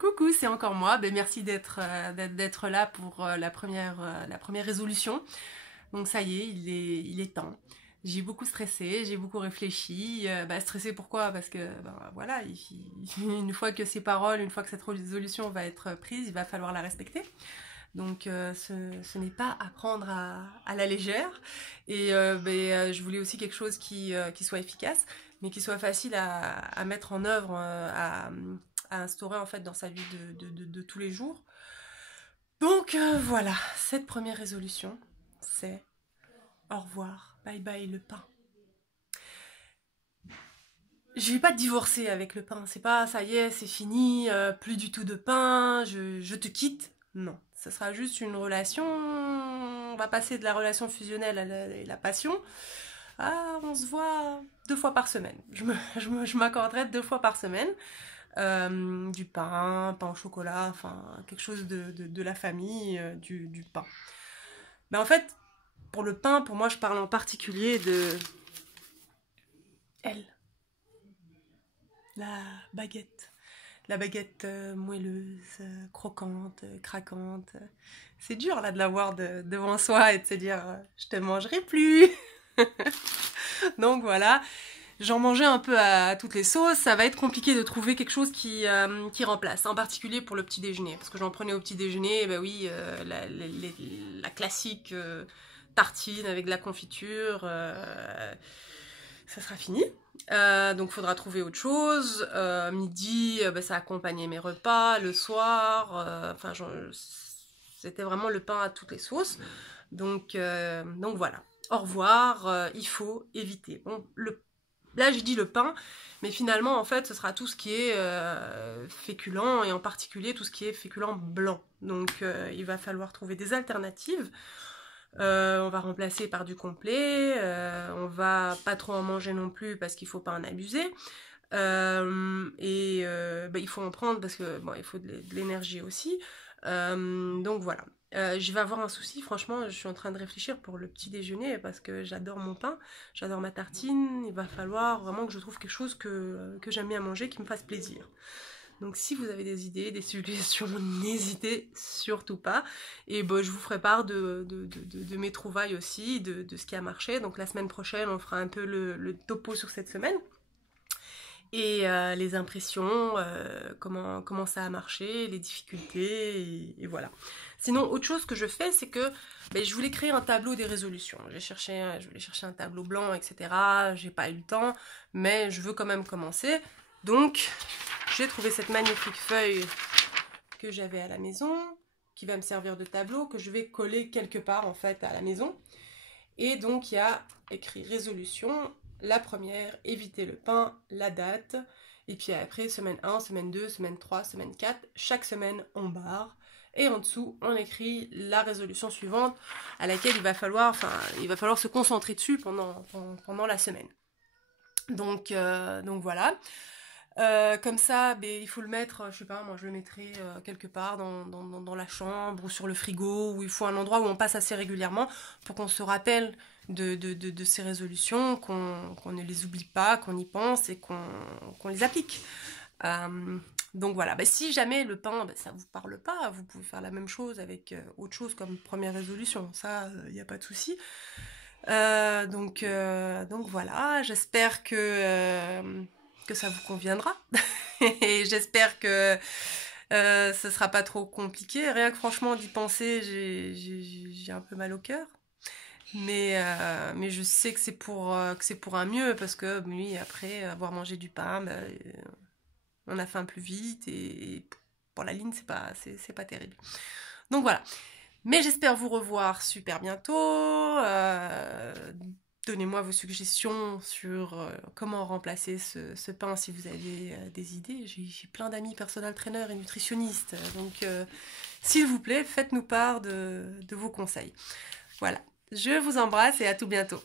Coucou, c'est encore moi. Ben, merci d'être là pour la première résolution. Donc ça y est, il est temps. J'ai beaucoup stressé, j'ai beaucoup réfléchi. Stressé pourquoi? Parce que voilà, une fois que ces paroles, une fois que cette résolution va être prise, il va falloir la respecter. Donc ce n'est pas à prendre à la légère. Et je voulais aussi quelque chose qui soit efficace, mais qui soit facile à mettre en œuvre, à instaurer en fait dans sa vie de tous les jours. Donc voilà, cette première résolution, c'est au revoir, bye bye le pain. Je vais pas divorcer avec le pain, c'est pas ça y est, c'est fini, plus du tout de pain, je te quitte. Non, ce sera juste une relation. On va passer de la relation fusionnelle à la passion. Ah, on se voit 2 fois par semaine. Je m'accorderai 2 fois par semaine. Du pain au chocolat, enfin quelque chose de la famille, du pain. Mais en fait, pour le pain, pour moi, je parle en particulier de elle, la baguette. La baguette moelleuse, croquante, craquante. C'est dur là de l'avoir devant soi et de se dire je te mangerai plus. Donc voilà, j'en mangeais un peu à toutes les sauces, ça va être compliqué de trouver quelque chose qui remplace, en particulier pour le petit déjeuner, parce que j'en prenais au petit déjeuner, ben oui, la classique tartine avec de la confiture, ça sera fini. Donc faudra trouver autre chose. Midi, ça accompagnait mes repas, le soir, c'était vraiment le pain à toutes les sauces. Donc voilà. Au revoir, il faut éviter. Bon, là j'ai dit le pain, mais finalement en fait ce sera tout ce qui est féculent et en particulier tout ce qui est féculent blanc. Donc il va falloir trouver des alternatives. On va remplacer par du complet, on va pas trop en manger non plus parce qu'il faut pas en abuser. Il faut en prendre parce que bon, il faut de l'énergie aussi. Donc voilà. Je vais avoir un souci, franchement, je suis en train de réfléchir pour le petit déjeuner parce que j'adore mon pain, j'adore ma tartine, il va falloir vraiment que je trouve quelque chose que j'aime bien manger, qui me fasse plaisir. Donc si vous avez des idées, des suggestions, n'hésitez surtout pas. Et je vous ferai part de mes trouvailles aussi, de ce qui a marché. Donc la semaine prochaine, on fera un peu le topo sur cette semaine. Et les impressions, comment ça a marché, les difficultés, et voilà. Sinon, autre chose que je fais, c'est que je voulais créer un tableau des résolutions. Je voulais chercher un tableau blanc, etc. J'ai pas eu le temps, mais je veux quand même commencer. Donc, j'ai trouvé cette magnifique feuille que j'avais à la maison, qui va me servir de tableau, que je vais coller quelque part en fait à la maison. Et donc, il y a écrit résolution. La première, éviter le pain, la date. Et puis après, semaine 1, semaine 2, semaine 3, semaine 4. Chaque semaine, on barre. Et en dessous, on écrit la résolution suivante à laquelle il va falloir se concentrer dessus pendant la semaine. Donc voilà. Comme ça, il faut le mettre, je sais pas, moi je le mettrai quelque part dans la chambre ou sur le frigo, où il faut un endroit où on passe assez régulièrement pour qu'on se rappelle de ces résolutions, qu'on ne les oublie pas, qu'on y pense et qu'on les applique. Donc voilà, si jamais le pain, ça vous parle pas, vous pouvez faire la même chose avec autre chose comme première résolution, ça, il n'y a pas de souci. Donc voilà, j'espère que ça vous conviendra. Et j'espère que ce sera pas trop compliqué. Rien que franchement d'y penser, j'ai un peu mal au cœur. Mais je sais que c'est pour un mieux, parce que oui, après avoir mangé du pain, on a faim plus vite et pour la ligne, c'est pas terrible. Donc voilà. Mais j'espère vous revoir super bientôt. Donnez-moi vos suggestions sur comment remplacer ce pain si vous avez des idées. J'ai plein d'amis personal trainers et nutritionnistes. Donc, s'il vous plaît, faites-nous part de vos conseils. Voilà. Je vous embrasse et à tout bientôt.